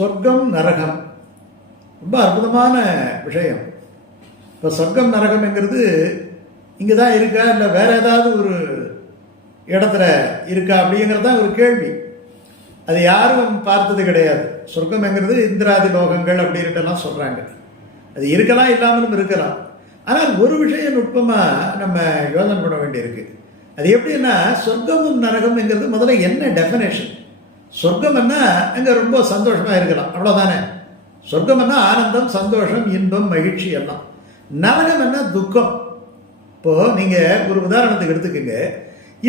சொர்க்கம் நரகம். ரொம்ப அற்புதமான விஷயம். இப்போ சொர்க்கம் நரகம்ங்கிறது இங்கே தான் இருக்கா? இல்லை வேறு ஏதாவது ஒரு இடத்துல இருக்கா? அப்படிங்கிறது தான் ஒரு கேள்வி. அது யாரும் பார்த்தது கிடையாது. சொர்க்கம்ங்கிறது இந்திராதி லோகங்கள் அப்படின்ட்டுலாம் சொல்கிறாங்க அது இருக்கலாம் இல்லாமலும் இருக்கலாம். ஆனால் ஒரு விஷயம் நுட்பமாக நம்ம யோசனை பண்ண வேண்டியிருக்கு. அது எப்படின்னா சொர்க்கமும் நரகம்ங்கிறது முதல்ல என்ன டெஃபினேஷன் சொர்க்கம்னா அங்கே ரொம்ப சந்தோஷமாக இருக்கலாம். அவ்வளோதானே சொர்க்கம்னா ஆனந்தம் சந்தோஷம் இன்பம் மகிழ்ச்சி எல்லாம். நரகம் என்ன? துக்கம். இப்போது நீங்கள் ஒரு உதாரணத்துக்கு எடுத்துக்கோங்க.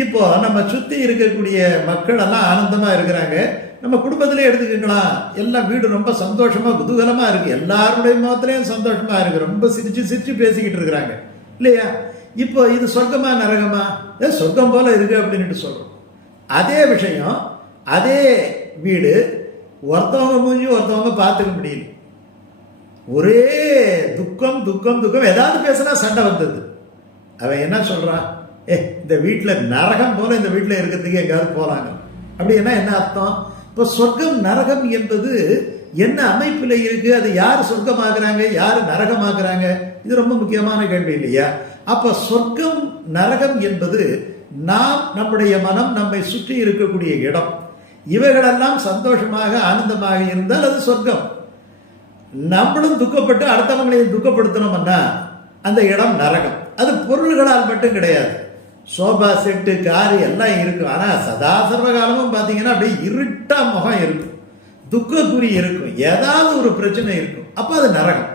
இப்போது நம்ம சுற்றி இருக்கக்கூடிய மக்கள் எல்லாம் ஆனந்தமாக இருக்கிறாங்க. நம்ம குடும்பத்திலே எடுத்துக்கோங்களேன். எல்லாம் வீடு ரொம்ப சந்தோஷமாக குதூகலமாக இருக்குது எல்லாருடைய முகத்துலேயும் சந்தோஷமாக இருக்குது ரொம்ப சிரித்து சிரித்து பேசிக்கிட்டு இருக்கிறாங்க. இல்லையா? இப்போ இது சொர்க்கமா நரகமா? ஏ சொர்க்கம் போல் இருக்குது அப்படின்ட்டு சொல்கிறோம் அதே விஷயம் அதே வீடு ஒருத்தவங்க மூஞ்சி ஒருத்தவங்க பார்த்துக்க முடியல. ஒரே துக்கம் துக்கம் துக்கம். ஏதாவது பேசினா சண்டை வந்தது. அவன் என்ன சொல்கிறான் ஏ இந்த வீட்டில் நரகம் போல இந்த வீட்டில் இருக்கிறதுக்கு எங்கேயாவது போகிறாங்க அப்படின்னா என்ன அர்த்தம்? இப்போ சொர்க்கம் நரகம் என்பது என்ன அமைப்பில் இருக்குது அது யார் சொர்க்கமாகறாங்க யார் நரகமாகறாங்க இது ரொம்ப முக்கியமான கேள்வி இல்லையா? அப்போ சொர்க்கம் நரகம் என்பது நாம் நம்முடைய மனம் நம்மை சுற்றி இருக்கக்கூடிய இடம். இவைகளெல்லாம் சந்தோஷமாக ஆனந்தமாக இருந்தால் அது சொர்க்கம். நம்மளும் துக்கப்பட்டு அடுத்தவங்களையும் துக்கப்படுத்தணும்னா அந்த இடம் நரகம். அது பொருள்களால் மட்டும் கிடையாது. சோபா செட்டு காரு எல்லாம் இருக்கும். ஆனால் சதா சர்வகாலமும் பார்த்தீங்கன்னா அப்படியே இருட்டா முகம் இருக்கும். துக்கக்குறி இருக்கும். ஏதாவது ஒரு பிரச்சனை இருக்கும். அப்போ அது நரகம்.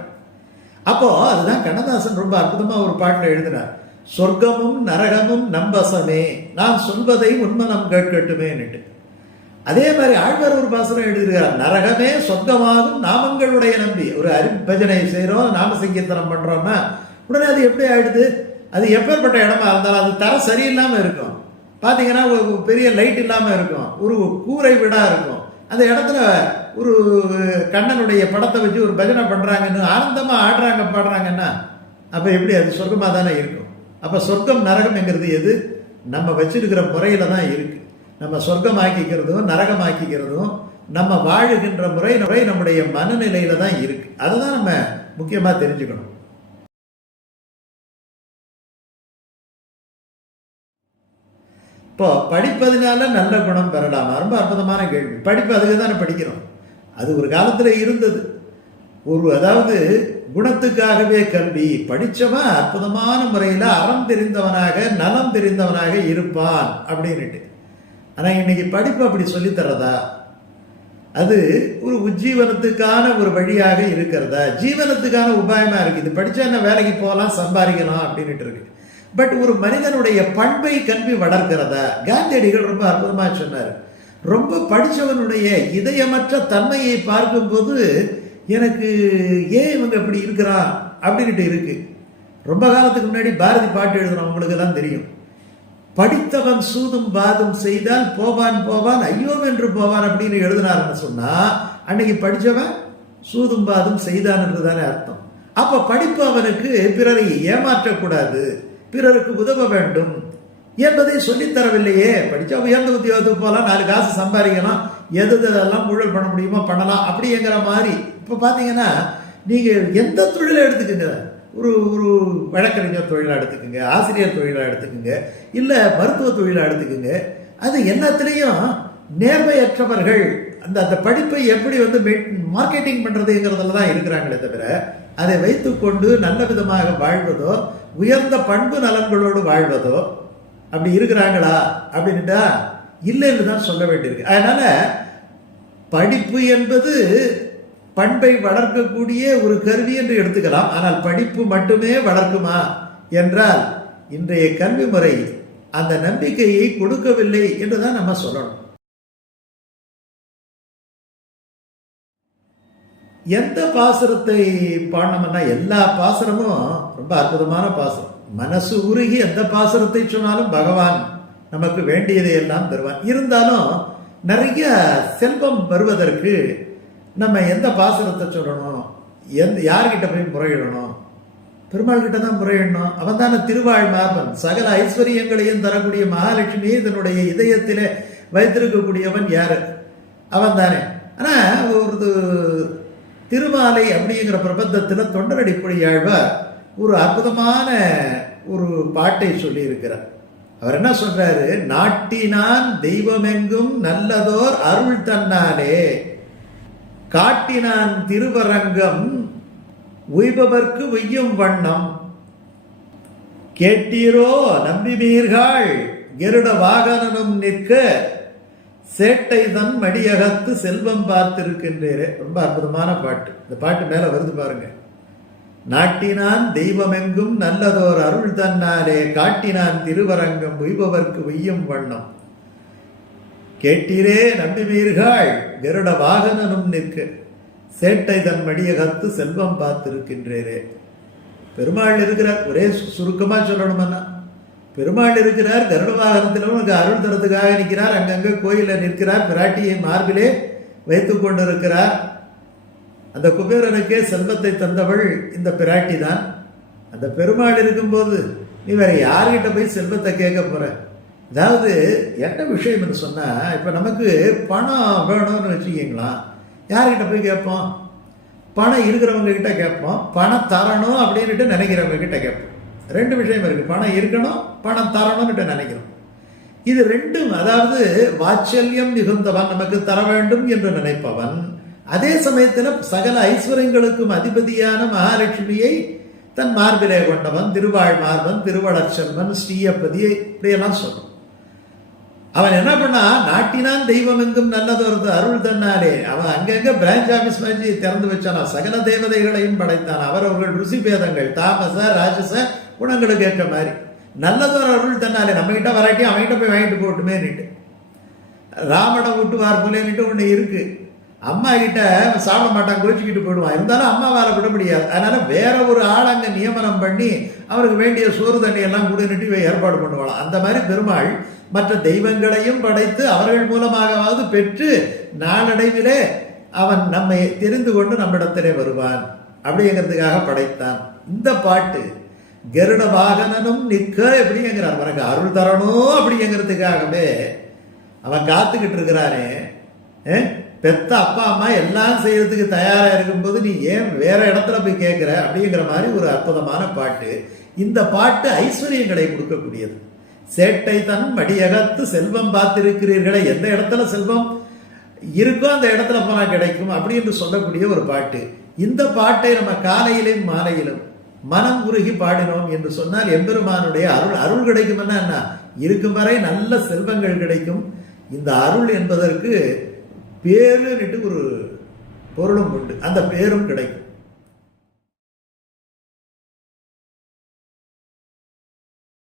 அப்போ அதுதான் கண்ணதாசன் ரொம்ப அற்புதமாக ஒரு பாட்டில் எழுதினார். சொர்க்கமும் நரகமும் நம்பசமே. நான் சொல்வதை உண்மனம் கேட்கட்டுமேன்னுட்டு. அதே மாதிரி ஆழ்வார் ஒரு பாசனம் எழுதியிருக்கிறார் நரகமே சொந்தமாகும் நாமங்களுடைய நம்பி. ஒரு அரிபஜனை செய்கிறோம் நாம சங்கீர்த்தனம் பண்ணுறோம்னா உடனே அது எப்படி ஆயிடுது? அது எப்பேற்பட்ட இடமா இருந்தாலும் அது தர சரியில்லாமல் இருக்கும். பார்த்தீங்கன்னா ஒரு பெரிய லைட் இல்லாமல் இருக்கும். ஒரு கூரை வீடாக இருக்கும். அந்த இடத்துல ஒரு கண்ணனுடைய படத்தை வச்சு ஒரு பஜனை பண்ணுறாங்கன்னு ஆனந்தமாக ஆடுறாங்க பாடுறாங்கன்னா அப்போ எப்படி? அது சொர்க்கமாக தானே இருக்கும். அப்போ சொர்க்கம் நரகம்ங்கிறது எது? நம்ம வச்சிருக்கிற முறையில் தான் இருக்குது நம்ம சொர்க்கமாக்கிக்கிறதும் நரகமாக்கிக்கிறதும் நம்ம வாழுகின்ற முறை முறை நம்முடைய மனநிலையில தான் இருக்கு. அதை தான் நம்ம முக்கியமாக தெரிஞ்சுக்கணும். இப்போ படிப்பதனால நல்ல குணம் பெறலாமா? ரொம்ப அற்புதமான கேள்வி. படிப்பு அதுக்கு தானே படிக்கிறோம். அது ஒரு காலத்தில் இருந்தது. ஒரு அதாவது குணத்துக்காகவே கல்வி படித்தவன் அற்புதமான முறையில் அறம் தெரிந்தவனாக நலம் தெரிந்தவனாக இருப்பான் அப்படின்னுட்டு. ஆனால் இன்றைக்கி படிப்பு அப்படி சொல்லித்தரதா? அது ஒரு உஜ்ஜீவனத்துக்கான ஒரு வழியாக இருக்கிறதா? ஜீவனத்துக்கான உபாயமாக இருக்குது இது படித்தா என்ன வேலைக்கு போகலாம் சம்பாதிக்கலாம் அப்படின்ட்டு இருக்கு. பட் ஒரு மனிதனுடைய பண்பை கல்வி வளர்க்கிறதா? காந்தியடிகள் ரொம்ப அற்புதமாக சொன்னார். ரொம்ப படித்தவனுடைய இதயமற்ற தன்மையை பார்க்கும்போது எனக்கு ஏன் இவங்க இப்படி இருக்கிறா அப்படின்ட்டு இருக்குது ரொம்ப காலத்துக்கு முன்னாடி பாரதி பாட்டு எழுதுறவங்களுக்கு தான் தெரியும். படித்தவன் சூதும் பாதும் செய்தால் போவான் போவான் ஐயோ என்று போவான் அப்படின்னு எழுதினாருன்னு சொன்னா அன்னைக்கு படித்தவன் சூதும் பாதும் செய்தான் என்று தானே அர்த்தம். அப்ப படிப்பு அவனுக்கு பிறரை ஏமாற்றக்கூடாது பிறருக்கு உதவ வேண்டும் என்பதை சொல்லித் தரவில்லையே படித்தா உயர்ந்த உத்தியோகத்துக்கு போகலாம் நாலு காசு சம்பாதிக்கலாம் எது எதெல்லாம் ஊழல் பண்ண முடியுமோ பண்ணலாம் அப்படிங்கிற மாதிரி. இப்போ பார்த்தீங்கன்னா நீங்கள் எந்த தொழிலை எடுத்துக்கோங்க ஒரு ஒரு வழக்கறிஞர் தொழிலாக எடுத்துக்கோங்க ஆசிரியர் தொழிலாக எடுத்துக்கோங்க இல்லை மருத்துவ தொழிலாக எடுத்துக்கோங்க அது எல்லாத்துலேயும் நேர்மையற்றவர்கள் அந்த அந்த படிப்பை எப்படி வந்து மார்க்கெட்டிங் பண்ணுறதுங்கிறதுல தான் இருக்கிறாங்களே தவிர அதை வைத்துக்கொண்டு நல்ல விதமாக வாழ்வதோ உயர்ந்த பண்பு நலன்களோடு வாழ்வதோ அப்படி இருக்கிறாங்களா அப்படின்ட்டா இல்லைன்னு தான் சொல்ல வேண்டியிருக்கு. அதனால் படிப்பு என்பது பண்பை வளர்க்கக்கூடிய ஒரு கருவி என்று எடுத்துக்கலாம். ஆனால் படிப்பு மட்டுமே வளர்க்குமா? என்றால் இன்றைய கல்வி முறை அந்த நம்பிக்கையை கொடுக்கவில்லை என்று தான் நம்ம சொல்லணும். எந்த பாசுரத்தை பாடணும்னா எல்லா பாசுரமும் ரொம்ப அற்புதமான பாசுரம். மனசு உருகி எந்த பாசுரத்தை சொன்னாலும் பகவான் நமக்கு வேண்டியதை எல்லாம் தருவான் இருந்தாலும் நிறைய செல்வம் வருவதற்கு நம்ம எந்த பாசுரத்தை சொல்லணும்? எந்த யார்கிட்ட போய் முறையிடணும்? பெருமாள் கிட்ட தான் முறையிடணும். அவன் தானே திருவாழ் மாபன் சகல ஐஸ்வர்யங்களையும் தரக்கூடிய மகாலட்சுமியை தன்னுடைய இதயத்திலே வைத்திருக்கக்கூடியவன் யாரு? அவன் தானே. ஆனால் ஒரு திருமாலை அப்படிங்கிற பிரபந்தத்தில் தொண்டரடி பொழியாழ்வார் ஒரு அற்புதமான ஒரு பாட்டை சொல்லியிருக்கிறார். அவர் என்ன சொல்றாரு? நாட்டினான் தெய்வமெங்கும் நல்லதோர் அருள் தன்னாலே. காட்டினான் திருவரங்கம் உய்பவர்க்கு உய்யும் வண்ணம். கேட்டீரோ நம்பிமீர்கள் கெருட வாகனனும் நிற்க சேட்டை தன் மடியகத்து செல்வம் பார்த்திருக்கின்றேரே. ரொம்ப அற்புதமான பாட்டு. இந்த பாட்டு மேல வருது பாருங்க. நாட்டினான் தெய்வமெங்கும் நல்லதோர் அருள் தன்னாலே காட்டினான் திருவரங்கம் உய்பவர்க்கு உய்யும் வண்ணம். கேட்டீரே நம்பிமீர்கள் கருட வாகனனும் நிற்க. சேட்டை தன் மடியகத்து செல்வம் பார்த்திருக்கின்றேரே. பெருமாள் இருக்கிறார். ஒரே சுருக்கமாக சுருக்கமா பெருமாள் இருக்கிறார் கருட வாகனத்தில் உனக்கு அருள் தரத்துக்காக நிற்கிறார். அங்கங்கே கோயிலில் நிற்கிறார். பிராட்டியை மார்பிலே வைத்து கொண்டிருக்கிறார். அந்த குபேரனுக்கே செல்வத்தை தந்தவள் இந்த பிராட்டி தான் அந்த பெருமாள் இருக்கும்போது நீ வேற யார்கிட்ட போய் செல்வத்தை கேட்க போற? அதாவது என்ன விஷயம்னு சொன்னால் இப்போ நமக்கு பணம் வேணும்னு வச்சுக்கிங்களா? யார்கிட்ட போய் கேட்போம்? பணம் இருக்கிறவங்க கிட்ட கேட்போம். பணம் தரணும் அப்படின்ட்டு நினைக்கிறவங்க கிட்ட கேட்போம். ரெண்டு விஷயம் இருக்குது பணம் இருக்கணும் பணம் தரணும்னுட்டு நினைக்கிறோம். இது ரெண்டும் அதாவது வாச்சல்யம் மிகுந்தவன் நமக்கு தர வேண்டும் என்று நினைப்பவன் அதே சமயத்தில் சகல ஐஸ்வர்யங்களுக்கும் அதிபதியான மகாலட்சுமியை தன் மார்பிலே கொண்டவன் திருவாழ் மார்பன் திருவளர்ச்செல்வன் ஸ்ரீயப்பதியை இப்படியெல்லாம் சொல்லும் அவன் என்ன பண்ணா நாட்டினான் தெய்வம் எங்கும் நல்லதொரு அருள் தன்னாலே அவன் அங்கங்க பிரான்ச் ஆபீஸ் மாதிரி திறந்து வச்சானா. சகல தேவதைகளையும் படைத்தான். அவரவர்கள் ருசி பேதங்கள் தாமச ராஜச குணங்களுக்கு ஏற்ற மாதிரி. நல்லதொரு அருள் தன்னாலே நம்ம கிட்ட வராட்டி அவன்கிட்ட போய் வாங்கிட்டு போட்டுமே ராமனை விட்டுவார் போலேன்னுட்டு ஒன்று இருக்குது அம்மா கிட்ட சாப்பிட மாட்டான் குளிச்சுக்கிட்டு போயிடுவான். இருந்தாலும் அம்மாவால் விட முடியாது. அதனால வேற ஒரு ஆள் அங்கே நியமனம் பண்ணி அவருக்கு வேண்டிய சோறு தண்ணி எல்லாம் கொடுன்னுட்டு இவன் ஏற்பாடு பண்ணுவாளாம் அந்த மாதிரி பெருமாள் மற்ற தெய்வங்களையும் படைத்து அவர்கள் மூலமாகவாவது பெற்று நாளடைவிலே அவன் நம்மை தெரிந்து கொண்டு நம்மிடத்திலே வருவான். அப்படிங்கிறதுக்காக படைத்தான். இந்த பாட்டு கருட வாகனனும் நிற்க எப்படிங்கிறார் உனக்கு அருள் தரணும் அப்படிங்கிறதுக்காகவே அவன் காத்துக்கிட்டு இருக்கிறானே. ஏ? பெத்த அப்பா அம்மா எல்லாம் செய்யறதுக்கு தயாராக இருக்கும்போது நீ ஏன் வேற இடத்துல போய் கேட்குற அப்படிங்கிற மாதிரி ஒரு அற்புதமான பாட்டு. இந்த பாட்டு ஐஸ்வர்யங்களை கொடுக்கக்கூடியது. சேட்டை தன் மடியகத்து செல்வம் பார்த்திருக்கிறீர்களே எந்த இடத்துல செல்வம்? இருக்கோ அந்த இடத்துல போனால் கிடைக்கும் அப்படி என்று சொல்லக்கூடிய ஒரு பாட்டு. இந்த பாட்டை நம்ம காலையிலும் மாலையிலும் மனம் உருகி பாடினோம் என்று சொன்னால் எம்பெருமானுடைய அருள் அருள் கிடைக்கும்னா என்ன? இருக்கும் வரை நல்ல செல்வங்கள் கிடைக்கும். இந்த அருள் என்பதற்கு பேருன்னுட்டு ஒரு பொருளும் உண்டு. அந்த பேரும் கிடைக்கும்.